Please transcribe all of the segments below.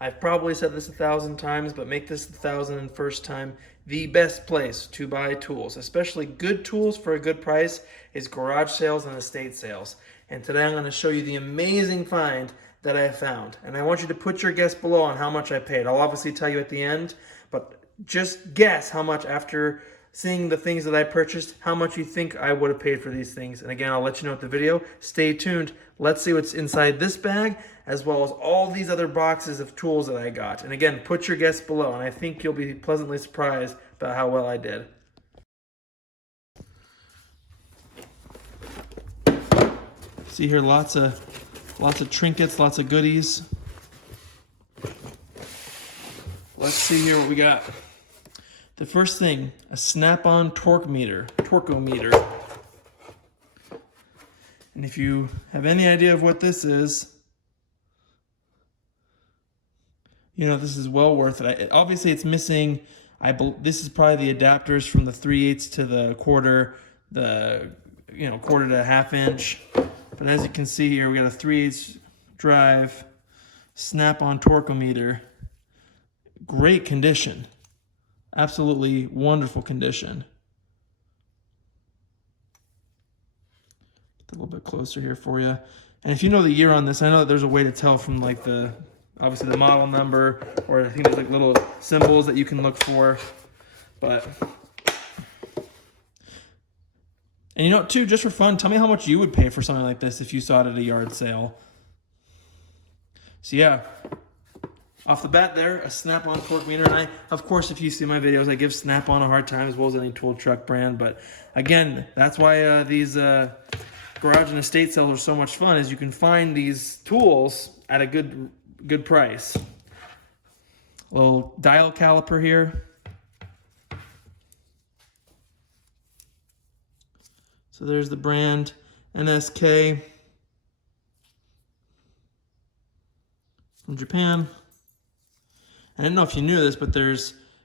I've probably said this 1,000 times, but make this the 1,001st time. The best place to buy tools, especially good tools for a good price, is garage sales and estate sales. And today I'm going to show you the amazing find that I found. And I want you to put your guess below on how much I paid. I'll obviously tell you at the end, but just guess how much, after seeing the things that I purchased, how much you think I would have paid for these things. And again, I'll let you know at the video. Stay tuned. Let's see what's inside this bag, as well as all these other boxes of tools that I got. And again, put your guess below, and I think you'll be pleasantly surprised about how well I did. See here, lots of trinkets, lots of goodies. Let's see here what we got. The first thing, a snap-on torquometer. And if you have any idea of what this is, you know this is well worth it. Obviously, it's missing. This is probably the adapters from the 3/8 to the quarter, quarter to ½ inch. But as you can see here, we got a 3/8 drive, snap-on torquometer. Great condition. Absolutely wonderful condition. Get a little bit closer here for you. And if you know the year on this, I know that there's a way to tell from like obviously the model number, or I think there's like little symbols that you can look for. But, and you know what, too, just for fun, tell me how much you would pay for something like this if you saw it at a yard sale. So yeah, off the bat there, a snap-on torquemeter. And of course, if you see my videos, I give Snap-on a hard time as well as any tool truck brand. But again, that's why these garage and estate sales are so much fun, is you can find these tools at a good price. A little dial caliper here. So there's the brand, NSK from Japan. I don't know if you knew this, but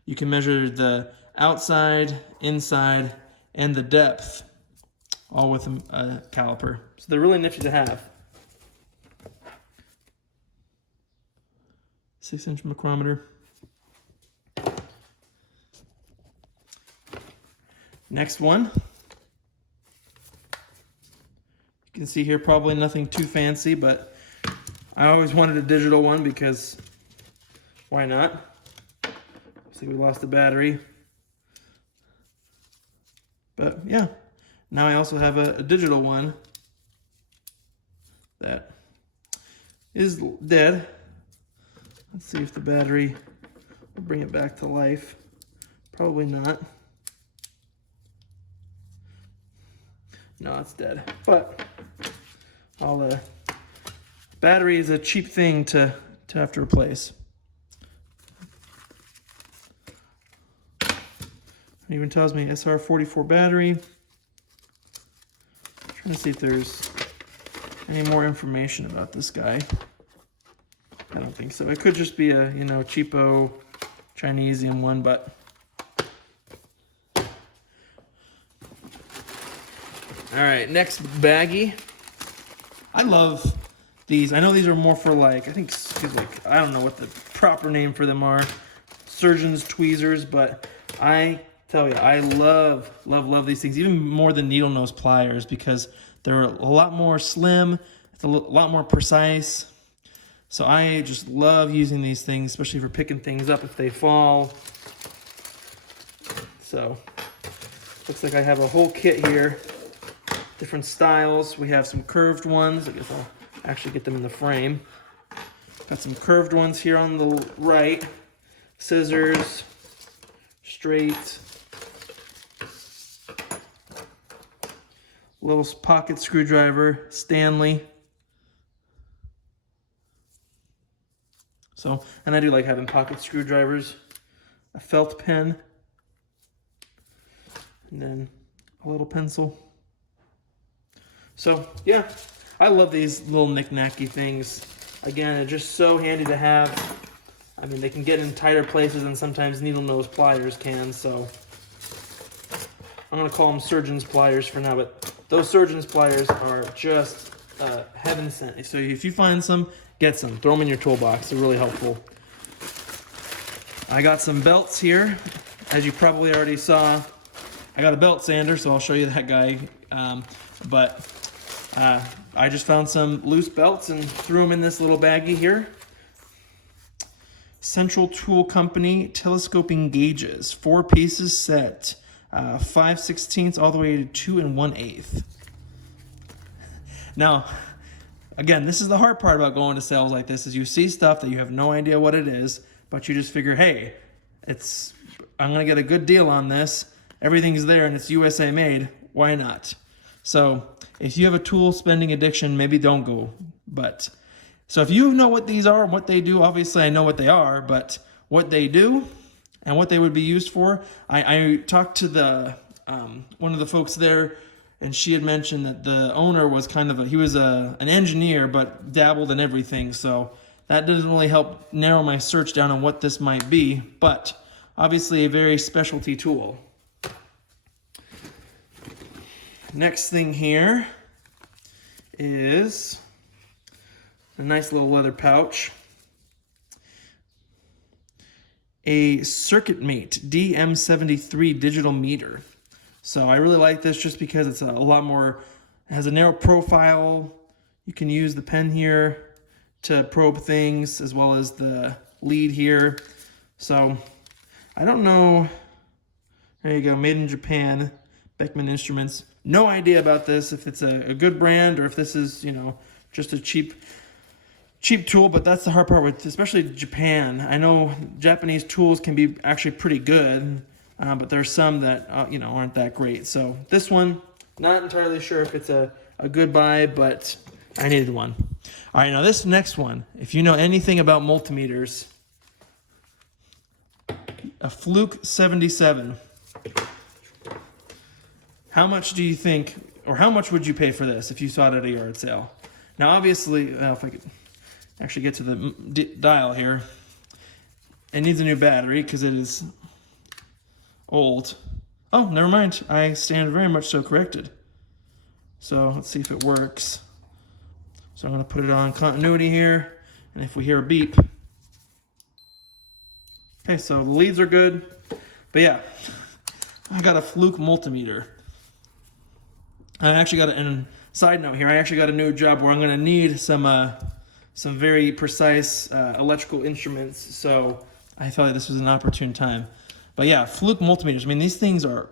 you can measure the outside, inside, and the depth, all with a caliper. So they're really nifty to have. 6-inch micrometer. Next one. You can see here, probably nothing too fancy, but I always wanted a digital one because why not? See, we lost the battery. But yeah, now I also have a digital one that is dead. Let's see if the battery will bring it back to life. Probably not. No, it's dead. But battery is a cheap thing to have to replace. It even tells me SR44 battery. I'm trying to see if there's any more information about this guy. I don't think so. It could just be a, cheapo Chinesium one, but all right, next baggie. I love these. I know these are more for I don't know what the proper name for them are. Surgeon's tweezers, but I tell you, I love these things, even more than needle nose pliers, because they're a lot more slim, it's a lot more precise. So I just love using these things, especially for picking things up if they fall. So looks like I have a whole kit here, different styles. We have some curved ones. I guess I'll actually get them in the frame. Got some curved ones here on the right, scissors, straight, little pocket screwdriver, Stanley. So, and I do like having pocket screwdrivers, a felt pen, and then a little pencil. So, yeah, I love these little knick-knacky things. Again, they're just so handy to have. I mean, they can get in tighter places than sometimes needle nose pliers can, so I'm going to call them surgeon's pliers for now, but those surgeon's pliers are just heaven sent. So if you find some, get some. Throw them in your toolbox. They're really helpful. I got some belts here. As you probably already saw, I got a belt sander, so I'll show you that guy. I just found some loose belts and threw them in this little baggie here. Central Tool Company telescoping gauges, 4 pieces set, 5/16 all the way to 2 1/8. Now, again, this is the hard part about going to sales like this: is you see stuff that you have no idea what it is, but you just figure, hey, I'm gonna get a good deal on this. Everything's there and it's USA made. Why not? So if you have a tool spending addiction, maybe don't go. But so if you know what these are, what they do, obviously I know what they are, but what they do and what they would be used for, I talked to the one of the folks there, and she had mentioned that the owner was kind of an engineer, but dabbled in everything. So that doesn't really help narrow my search down on what this might be, but obviously a very specialty tool. Next thing here is a nice little leather pouch. A CircuitMate DM73 digital meter. So I really like this just because it's a lot more, it has a narrow profile. You can use the pen here to probe things, as well as the lead here. So I don't know. There you go, made in Japan, Beckman Instruments. No idea about this, if it's a good brand or if this is, just a cheap tool, but that's the hard part with, especially Japan. I know Japanese tools can be actually pretty good, but there's some that, aren't that great. So this one, not entirely sure if it's a good buy, but I needed one. All right, now this next one, if you know anything about multimeters, a Fluke 77. How much do you think, or how much would you pay for this if you saw it at a yard sale? Now, obviously, if I could actually get to the dial here, it needs a new battery because it is old. Oh, never mind. I stand very much so corrected. So let's see if it works. So I'm going to put it on continuity here, and if we hear a beep. Okay, so the leads are good. But yeah, I got a Fluke multimeter. I actually got and side note here, I actually got a new job where I'm going to need some very precise electrical instruments, so I thought this was an opportune time. But yeah, Fluke multimeters, I mean, these things are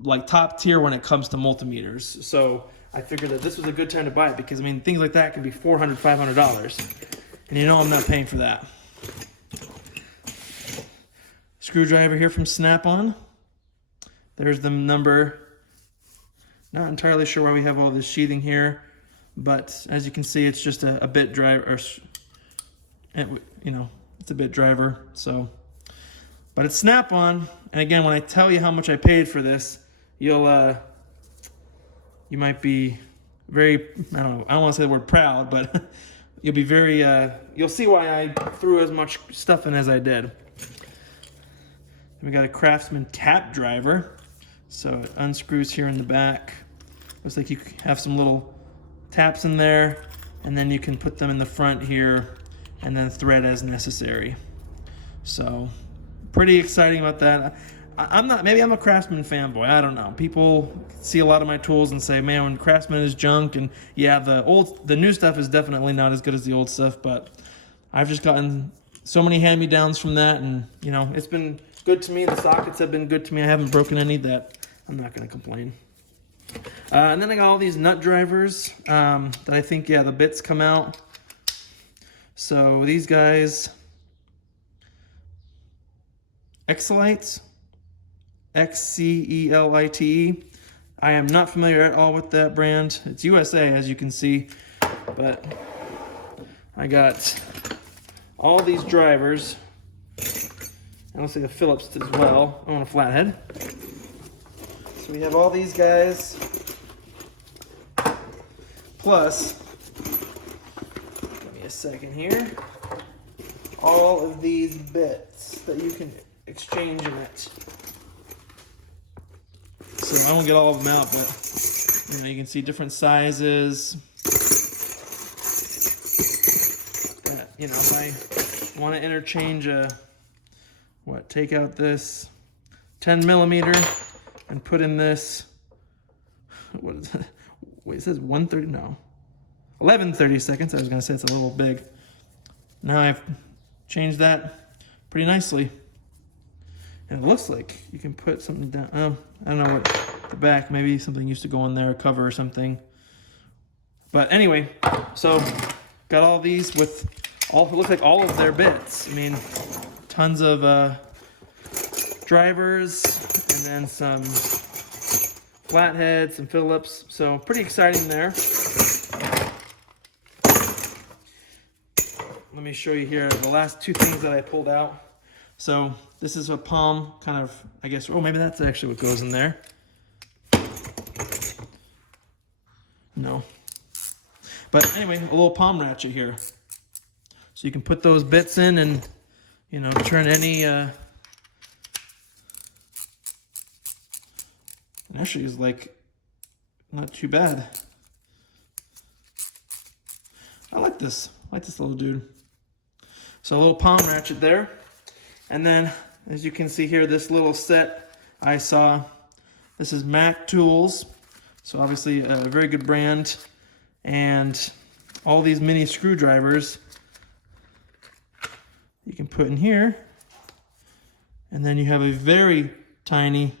like top tier when it comes to multimeters, so I figured that this was a good time to buy it, because I mean, things like that can be $400, $500, and I'm not paying for that. Screwdriver here from Snap-on. There's the number. Not entirely sure why we have all this sheathing here, but as you can see, it's just a bit driver, or it's a bit driver. So, but it's Snap-on, and again, when I tell you how much I paid for this, you might be very, I don't want to say the word proud, but you'll be very, you'll see why I threw as much stuff in as I did. We got a Craftsman tap driver, so it unscrews here in the back. Looks like you have some little taps in there, and then you can put them in the front here and then thread as necessary. So pretty exciting about that. Maybe I'm a Craftsman fanboy, I don't know. People see a lot of my tools and say, man, when Craftsman is junk, and yeah, the new stuff is definitely not as good as the old stuff, but I've just gotten so many hand-me-downs from that, and it's been good to me. The sockets have been good to me. I haven't broken any that I'm not going to complain. And then I got all these nut drivers that I think, the bits come out. So these guys, Xcelite, Xcelite. I am not familiar at all with that brand. It's USA, as you can see, but I got all these drivers. And let's see the Phillips as well. I want a flathead. So we have all these guys, plus, give me a second here, all of these bits that you can exchange in it. So I won't get all of them out, but you can see different sizes. If I want to interchange a take out this 10 millimeter and put in this, what is it? Wait, it says 130, no. 11/32. I was gonna say it's a little big. Now I've changed that pretty nicely. And it looks like you can put something down. Oh, I don't know what the back, maybe something used to go in there, a cover or something. But anyway, so got all these with all, it looks like all of their bits. I mean, tons of drivers, and then some flatheads, some Phillips. So pretty exciting there. Let me show you here the last two things that I pulled out. So this is a palm kind of, I guess, oh, maybe that's actually what goes in there. No. But anyway, a little palm ratchet here. So you can put those bits in and, you know, turn any, and actually is like, not too bad. I like this little dude. So a little palm ratchet there. And then, as you can see here, this little set I saw, this is Mac Tools. So obviously a very good brand. And all these mini screwdrivers you can put in here. And then you have a very tiny,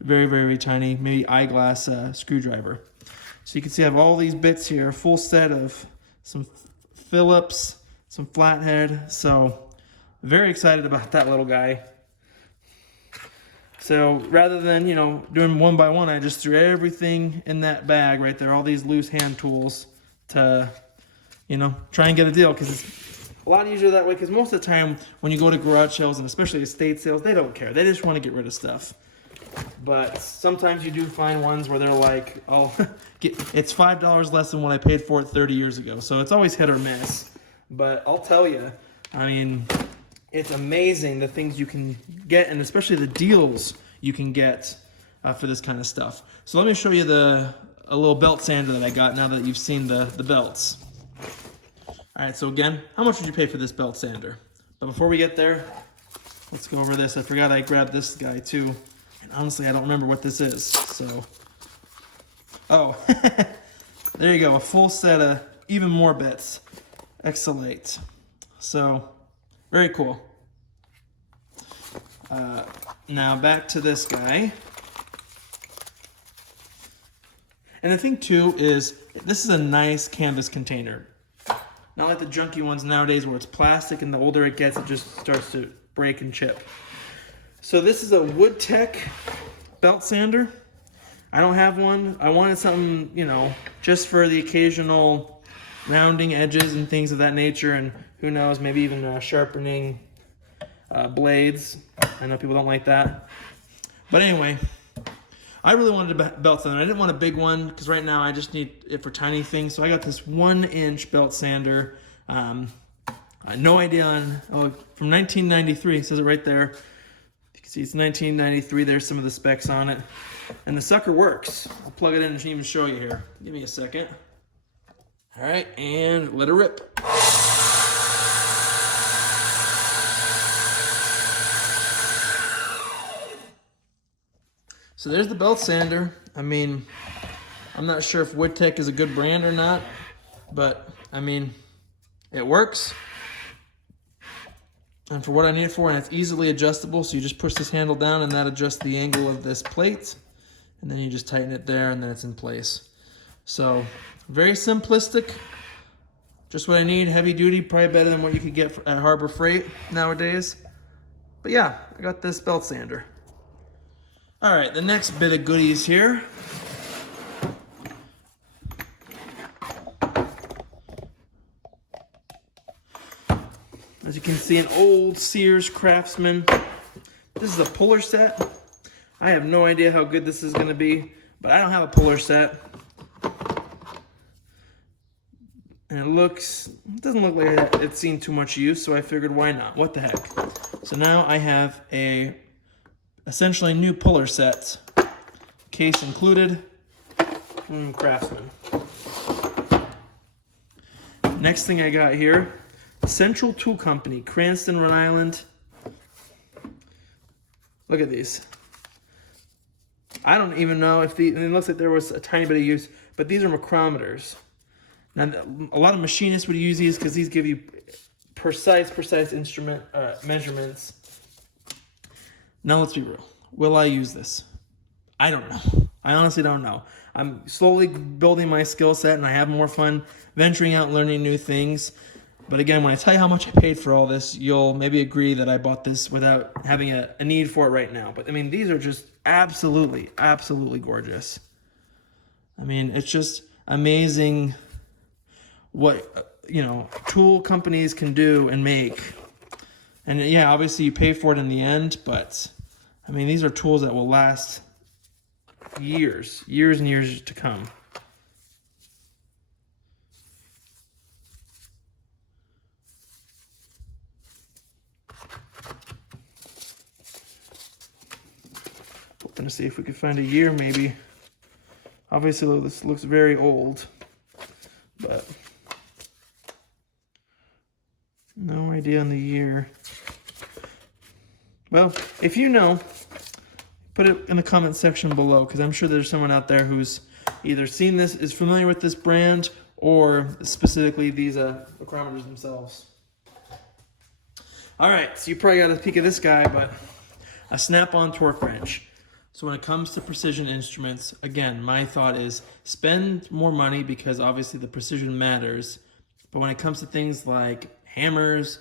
very tiny, maybe eyeglass screwdriver. So you can see I have all these bits here, a full set of some Phillips, some flathead. So very excited about that little guy. So rather than, you know, doing one by one, I just threw everything in that bag right there, all these loose hand tools to, you know, try and get a deal, because it's a lot easier that way, because most of the time when you go to garage sales, and especially estate sales, they don't care. They just want to get rid of stuff. But sometimes you do find ones where they're like, oh, it's $5 less than what I paid for it 30 years ago. So it's always hit or miss. But I'll tell you, I mean, it's amazing the things you can get, and especially the deals you can get for this kind of stuff. So let me show you a little belt sander that I got now that you've seen the belts. All right, so again, how much would you pay for this belt sander? But before we get there, let's go over this. I forgot I grabbed this guy too. And honestly, I don't remember what this is, so. Oh, there you go, a full set of even more bits. Excellent. So, very cool. Now back to this guy. And the thing too is, this is a nice canvas container. Not like the junky ones nowadays where it's plastic, and the older it gets, it just starts to break and chip. So this is a Wood Tech belt sander. I don't have one. I wanted something, you know, just for the occasional rounding edges and things of that nature, and who knows, maybe even sharpening blades. I know people don't like that. But anyway, I really wanted a belt sander. I didn't want a big one, because right now I just need it for tiny things. So I got this 1-inch belt sander. I had no idea on, from 1993, it says it right there. You can see it's 1993, there's some of the specs on it. And the sucker works. I'll plug it in and even show you here. Give me a second. All right, and let it rip. So there's the belt sander. I mean, I'm not sure if Wood Tech is a good brand or not, but I mean, it works. And for what I need it for, and it's easily adjustable, so you just push this handle down and that adjusts the angle of this plate, and then you just tighten it there and then it's in place. So very simplistic, just what I need, heavy duty, probably better than what you could get at Harbor Freight nowadays. But yeah, I got this belt sander. All right, the next bit of goodies here. As you can see, an old Sears Craftsman. This is a puller set. I have no idea how good this is gonna be, but I don't have a puller set. And it doesn't look like it's seen too much use, so I figured why not? What the heck? So now I have essentially new puller set. Case included, Craftsman. Next thing I got here, Central Tool Company, Cranston, Rhode Island. Look at these. I don't even know if and it looks like there was a tiny bit of use, but these are micrometers. Now, a lot of machinists would use these because these give you precise instrument measurements. Now let's be real. Will I use this? I don't know. I honestly don't know. I'm slowly building my skill set, and I have more fun venturing out, learning new things. But again, when I tell you how much I paid for all this, you'll maybe agree that I bought this without having a need for it right now. But I mean, these are just absolutely gorgeous. I mean, it's just amazing what, tool companies can do and make. And yeah, obviously you pay for it in the end, but I mean, these are tools that will last years and years to come. Hoping to see if we could find a year maybe. Obviously this looks very old, but no idea on the year. Well, if you know, put it in the comment section below, because I'm sure there's someone out there who's either seen this, is familiar with this brand, or specifically these micrometers themselves. All right, so you probably got a peek of this guy, but a snap-on torque wrench. So when it comes to precision instruments, again, my thought is spend more money because obviously the precision matters. But when it comes to things like hammers,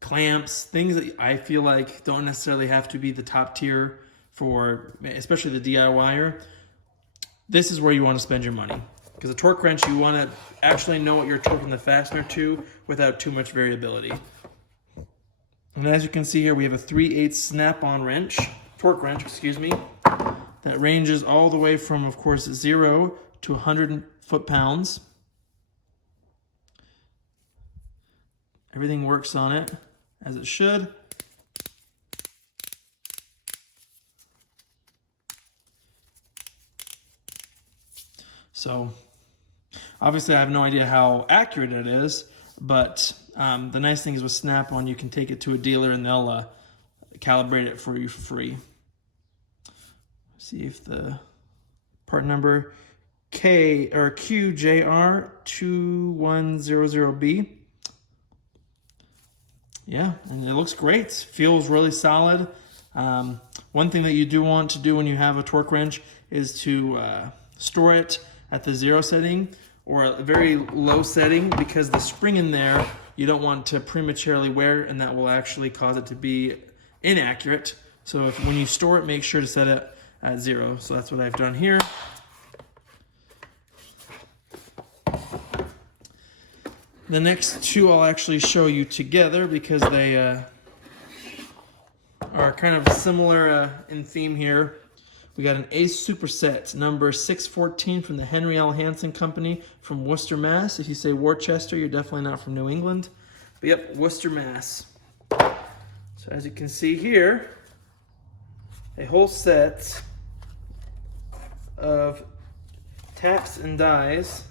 clamps, things that I feel like don't necessarily have to be the top tier for, especially the DIYer, this is where you want to spend your money. Because a torque wrench, you want to actually know what you're torquing the fastener to without too much variability. And as you can see here, we have a 3/8 snap-on torque wrench, that ranges all the way from, of course, 0 to 100 foot-pounds. Everything works on it as it should. So, obviously I have no idea how accurate it is, but the nice thing is with Snap-on, you can take it to a dealer and they'll calibrate it for you for free. See if the part number QJR2100B. Yeah, and it looks great. Feels really solid. One thing that you do want to do when you have a torque wrench is to store it at the 0 setting or a very low setting, because the spring in there you don't want to prematurely wear, and that will actually cause it to be inaccurate. So when you store it, make sure to set it at 0. So that's what I've done here. The next two I'll actually show you together because they are kind of similar in theme here. We got an Ace Superset number 614 from the Henry L. Hansen Company from Worcester, Mass. If you say Worcester, you're definitely not from New England. But yep, Worcester, Mass. So as you can see here, a whole set of taps and dies.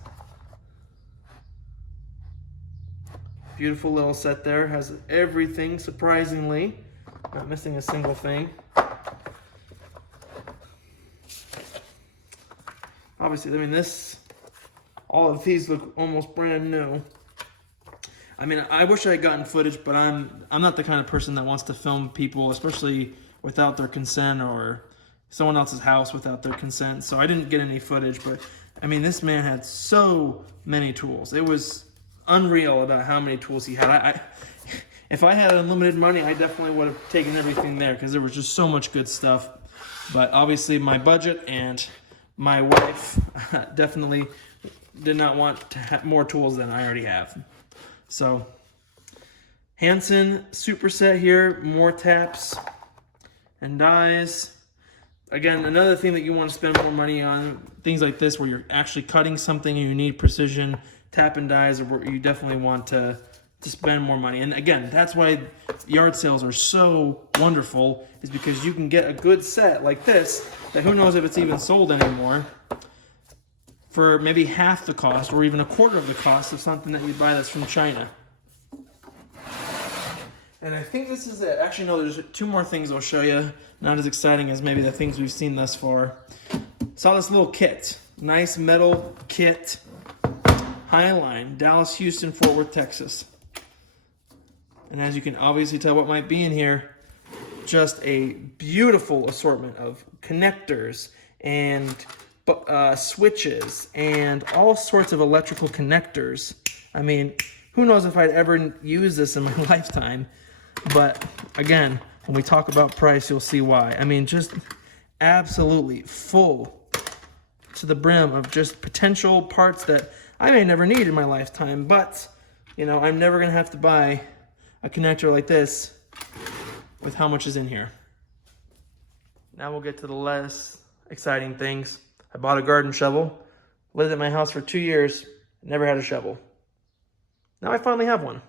Beautiful little set there, has everything, surprisingly. Not missing a single thing. Obviously, I mean, all of these look almost brand new. I mean, I wish I had gotten footage, but I'm not the kind of person that wants to film people, especially without their consent, or someone else's house without their consent. So I didn't get any footage, but I mean, this man had so many tools. It was unreal about how many tools he had. If I had unlimited money, I definitely would have taken everything there because there was just so much good stuff. But obviously my budget and my wife definitely did not want to have more tools than I already have. So Hansen Superset here, more taps and dies. Again, another thing that you want to spend more money on, things like this where you're actually cutting something and you need precision, tap and dies are where you definitely want to spend more money. And again, that's why yard sales are so wonderful, is because you can get a good set like this that who knows if it's even sold anymore for maybe half the cost or even a quarter of the cost of something that you buy that's from China. And I think this is it. Actually, no, there's 2 more things I'll show you. Not as exciting as maybe the things we've seen thus far. Saw this little kit. Nice metal kit. Highline, Dallas, Houston, Fort Worth, Texas. And as you can obviously tell what might be in here, just a beautiful assortment of connectors and switches and all sorts of electrical connectors. I mean, who knows if I'd ever use this in my lifetime. But again, when we talk about price, you'll see why. I mean, just absolutely full to the brim of just potential parts that I may never need in my lifetime. But, you know, I'm never going to have to buy a connector like this with how much is in here. Now we'll get to the less exciting things. I bought a garden shovel, lived at my house for 2 years, never had a shovel. Now I finally have one.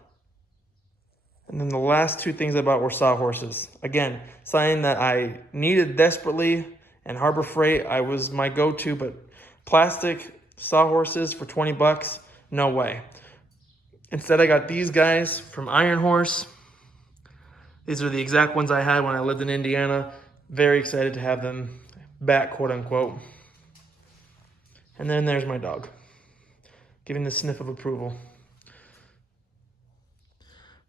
And then the last 2 things I bought were sawhorses. Again, something that I needed desperately, and Harbor Freight was my go-to, but plastic sawhorses for 20 bucks, no way. Instead, I got these guys from Iron Horse. These are the exact ones I had when I lived in Indiana. Very excited to have them back, quote unquote. And then there's my dog, giving the sniff of approval.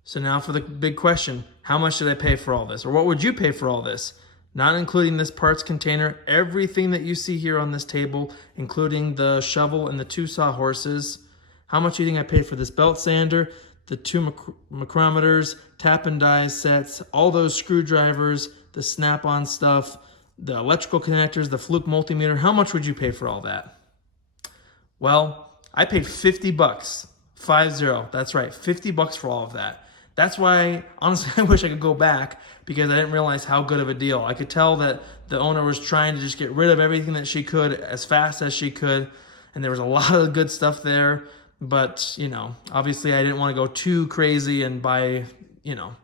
So now for the big question, how much did I pay for all this? Or what would you pay for all this? Not including this parts container, everything that you see here on this table, including the shovel and the 2 sawhorses. How much do you think I paid for this belt sander, the 2 micrometers, tap and die sets, all those screwdrivers, the snap-on stuff, the electrical connectors, the Fluke multimeter? How much would you pay for all that? Well, I paid 50 bucks, 50, that's right, 50 bucks for all of that. That's why, honestly, I wish I could go back because I didn't realize how good of a deal. I could tell that the owner was trying to just get rid of everything that she could as fast as she could, and there was a lot of good stuff there. But, you know, obviously I didn't want to go too crazy and buy, you know,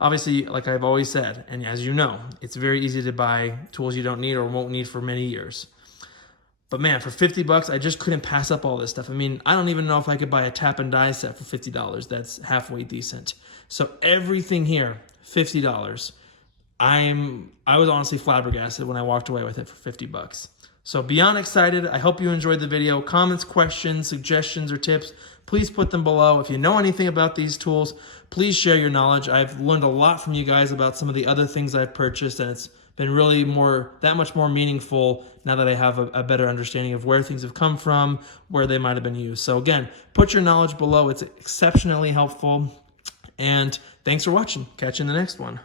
obviously, like I've always said, and as you know, it's very easy to buy tools you don't need or won't need for many years. But man, for 50 bucks, I just couldn't pass up all this stuff. I mean, I don't even know if I could buy a tap and die set for $50. That's halfway decent. So everything here, $50. I was honestly flabbergasted when I walked away with it for 50 bucks. So beyond excited, I hope you enjoyed the video. Comments, questions, suggestions, or tips, please put them below. If you know anything about these tools, please share your knowledge. I've learned a lot from you guys about some of the other things I've purchased, and it's been really that much more meaningful now that I have a better understanding of where things have come from, where they might have been used. So again, put your knowledge below. It's exceptionally helpful. And thanks for watching. Catch you in the next one.